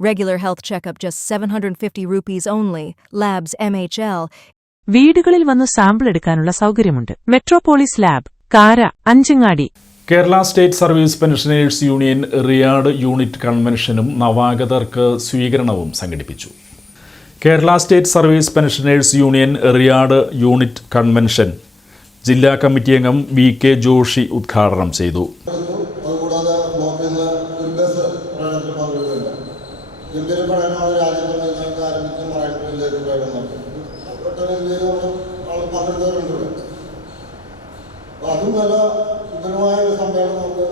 Regular health checkup just 750 rupees only. Labs MHL. വീടുകളിൽ വന്ന് sample എടുക്കാനുള്ള സൗകര്യമുണ്ട് metropolis lab Kara Anchangadi Kerala state service pensioners union റിയാർഡ് unit കൺവെൻഷനും നവാഗതർക്ക് സ്വീകരണവും സംഘടിപ്പിച്ചു Kerala state service pensioners union റിയാർഡ് unit convention ജില്ലാ കമ്മിറ്റി അംഗം വി കെ ജോഷി ഉദ്ഘാടനം ചെയ്തു ഗംഭീര പഠനമാണ് രാജ്യത്തെ മത്സരങ്ങൾക്ക് ആരംഭിച്ച് മറാഠിലേക്ക് പഠനം ഒട്ടനവധി പേര് നമ്മൾ പങ്കെടുത്തവരുണ്ട്. അപ്പോൾ അതും നല്ല സുന്ദരമായ ഒരു സമ്മേളനം നമുക്ക്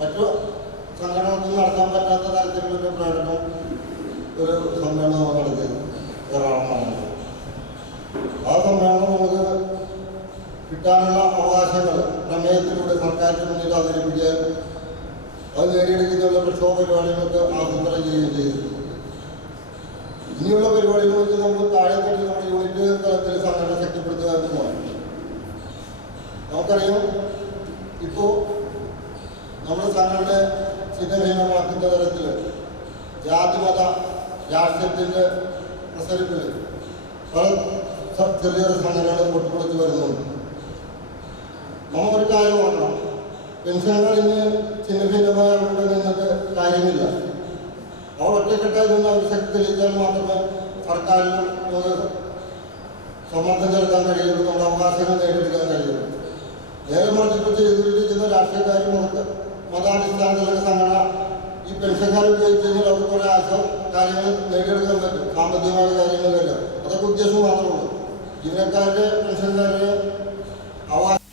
മറ്റു സംഘടനകൾക്ക് നടത്താൻ പറ്റാത്ത തരത്തിലുള്ള പ്രകടനം ഒരു സമ്മേളനം നമ്മൾ നടത്തിയത് എറണാകുളമാണ് ആ സമ്മേളനം നമുക്ക് കിട്ടാനുള്ള അവകാശങ്ങൾ പ്രമേയത്തിലൂടെ സർക്കാരിന് മുന്നിൽ അവതരിപ്പിക്കുകയും അത് നേടിയെടുക്കുന്നതിനുള്ള പ്രക്ഷോഭ പരിപാടികൾക്ക് ആസൂത്രണം ചെയ്യുകയും ചെയ്തു ഇനിയുള്ള പരിപാടികളൊക്കെ നമുക്ക് നമ്മൾ തട്ടി നമ്മുടെ യൂണിറ്റ് തലത്തിൽ സംഘടന ശക്തിപ്പെടുത്തുക എന്നുമാണ് നമുക്കറിയാം ഇപ്പോൾ നമ്മുടെ സംഘടന ചിഹ്നഹീനമാക്കുന്ന തരത്തിൽ ജാതിമത രാഷ്ട്രീയത്തിന്റെ പ്രസരിപ്പിൽ പല ചെറിയ സംഘടനകൾ പൊട്ടിപ്പൊളിച്ച് വരുന്നുണ്ട്. നമ്മൾ ഒരു കാര്യം ഓർക്കണം. പെൻഷനുകൾ ഇന്ന് ചിന്ന അവർ ഒറ്റക്കെട്ടായി നിന്ന് അവർ ശക്തി തെളിയിച്ചാൽ മാത്രമേ സർക്കാരിന് സമ്മർദ്ദം ചെലുത്താൻ കഴിയുള്ളൂ നമ്മുടെ അവകാശങ്ങൾ നേടിയെടുക്കാൻ കഴിയുള്ളൂ നേരെ മറിച്ച് ഇപ്പോൾ ചെയ്തിരിക്കുന്ന രാഷ്ട്രീയക്കാരും മത മതാടിസ്ഥാനത്തിലുള്ള സംഘടന ഈ പെൻഷൻകാർ ഉപയോഗിച്ച് അവർക്ക് കുറേ ആശം കാര്യങ്ങൾ നേടിയെടുക്കാൻ പറ്റും സാമ്പത്തികമായ കാര്യങ്ങളിലെല്ലാം അതൊക്കെ ഉദ്ദേശം മാത്രമുള്ളൂ ജീവനക്കാരുടെ പെൻഷൻകാരുടെ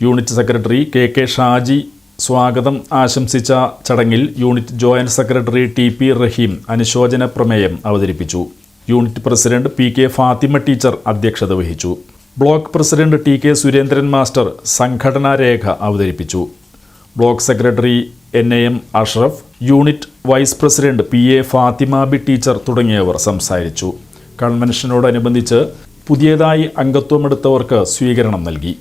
unit secretary K K Shaji സ്വാഗതം. ആശംസിച്ച ചടങ്ങിൽ unit joint secretary T P Rahim അനുശോചന പ്രമേയം അവതരിപ്പിച്ചു. Unit president P K Fathima teacher അധ്യക്ഷത വഹിച്ചു. Block president T K Surendran master സംഘടനാ രേഖ അവതരിപ്പിച്ചു. Block secretary N A M Ashraf unit vice president P A Fathima B teacher തുടങ്ങിയവർ സംസാരിച്ചു. കൺവെൻഷനോടനുബന്ധിച്ച് പുതിയതായി അംഗത്വമെടുത്തവർക്ക് സ്വീകരണം നൽകി.